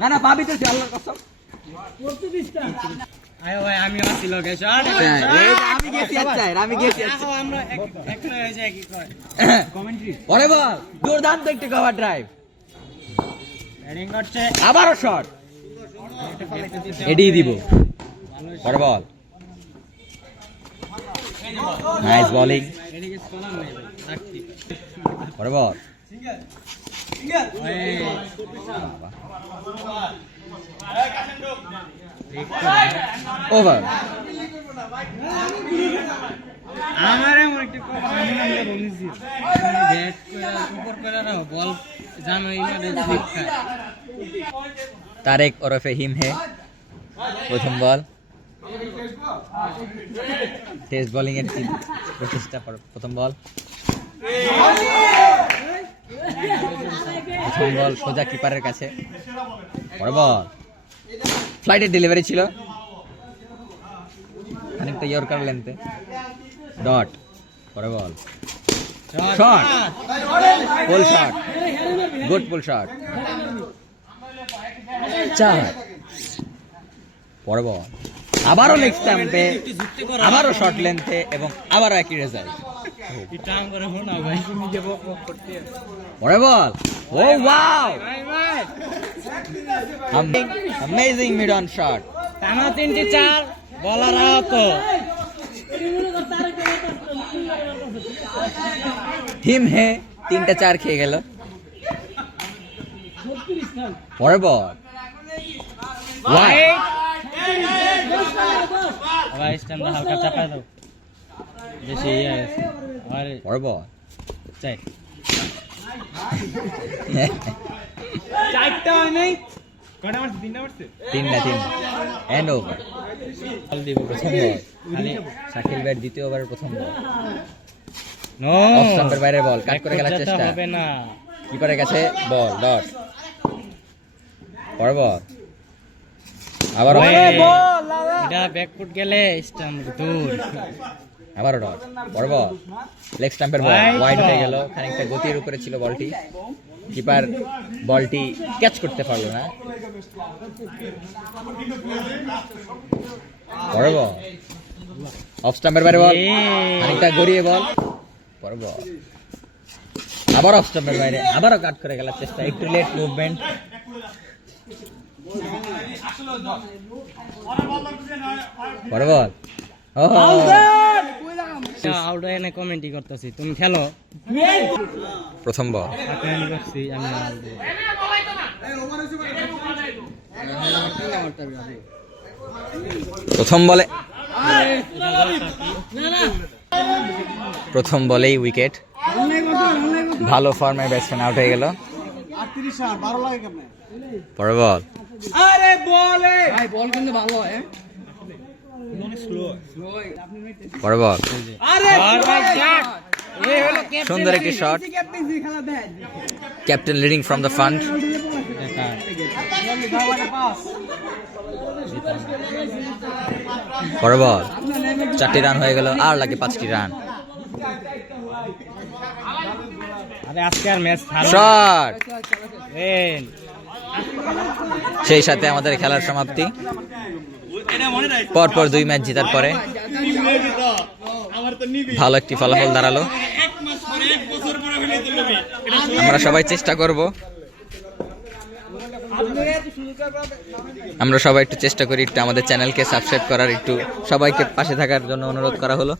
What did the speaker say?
না না পাবি তো আল্লাহর কসম। আয় ভাই আমি আসছিল গেছ আমি গেছি আচ্ছা আমি গেছি আমরা একটা হয়ে যায় কি কয় কমেন্ট্রি ওরে বল দুর্দান্ত একটি কভার ড্রাইভ, ব্যাটিং করছে আবারও শট এডিয়ে দিব। ওরে বল নাইস বোলিং। এদিকে স্কলার নেই ভাই রাখতি ওরে বল ওভার। আমারে একটু আমি আমরা বলেছি ব্যাট উপর করে রাখো বল জানো এই মাঠে স্লিপ খায়। তারেক ওরফে হিম হে প্রথম বল, টেস্ট বোলিং এর প্রচেষ্টা। প্রথম বল সোজা কিপারের কাছে। বড় বল ফ্লাইটের ডেলিভারি ছিল খানিকটা ইয়র্কার লেন্থে, ডট। বড় ball shot, pull shot, good pull shot, চার। বড় বল আবারও লেগ স্ট্যাম্পে, আবারও শর্ট লেন্থে এবং আবারও একই রেজাল্ট। টাইম করে হো না ভাই নিজে বক করতে। বড় বল ও ওয়াও ভাই ভাই অ্যামেজিং মিড অন শট। টানা 3-4 বলার আউট। হিম হে 3-4 খেয়ে গেল। বড় বল ভাই ভাই স্ট্যান্ডটা হালকা চাপায় দাও বেশি ইয়ে আছে। আরে বড় বল চাই চারটা হয় নাই কটা মারছে তিনটা মারছে তিন এন্ড ওভার। বল দিব প্রথম বল খালি শাকিল ভাইয়ের দ্বিতীয় ওভারের প্রথম বল, নো অফ স্টাম্পের বাইরে বল কাট করে খেলার চেষ্টা, হবে না। কিপারের কাছে বল, ডট। বড় বল আবারও এটা ব্যাকফুট গেলে স্টাম্প দূর, আবারও ডট। বড় বল লেগ স্টাম্পের বল ওয়াইড হয়ে গেল, খানিকটা গতির উপরে ছিল বলটি, কিপার বলটি ক্যাচ করতে পারলো না। বড় বল অফ স্টাম্পের বাইরে বল, খানিকটা গড়িয়ে বল। বড় বল আবার অফ স্টাম্পের বাইরে, আবারও কাট করে খেলার চেষ্টা, একটু লেট মুভমেন্ট। বড় বল আউট এনে কমেন্টই করতেছি তুমি খেলো। প্রথম বল আমি করছি আমি প্রথম বলেই উইকেট। ভালো ফর্মের ব্যাটসম্যান আউট হয়ে গেল। পরের বল আরে বলে ভাই বল কিন্তু ভালো হয় পরের বল আরে ভাই শট এই হলো সুন্দর একটি shot, captain leading from the front. পরের বল 4টি রান হয়ে গেল, আর লাগে 5টি রান। আরে আজকে আর ম্যাচ শট, এন সেই সাথে আমাদের খেলার সমাপ্তি। পরপর 2 ম্যাচ জেতার পরে ভালো একটি ফলাফল দাঁড়ালো। আমরা সবাই চেষ্টা করব, আমরা সবাই একটু চেষ্টা করি একটু আমাদের চ্যানেলকে সাবস্ক্রাইব করার, একটু সবাইকে পাশে থাকার জন্য অনুরোধ করা হলো।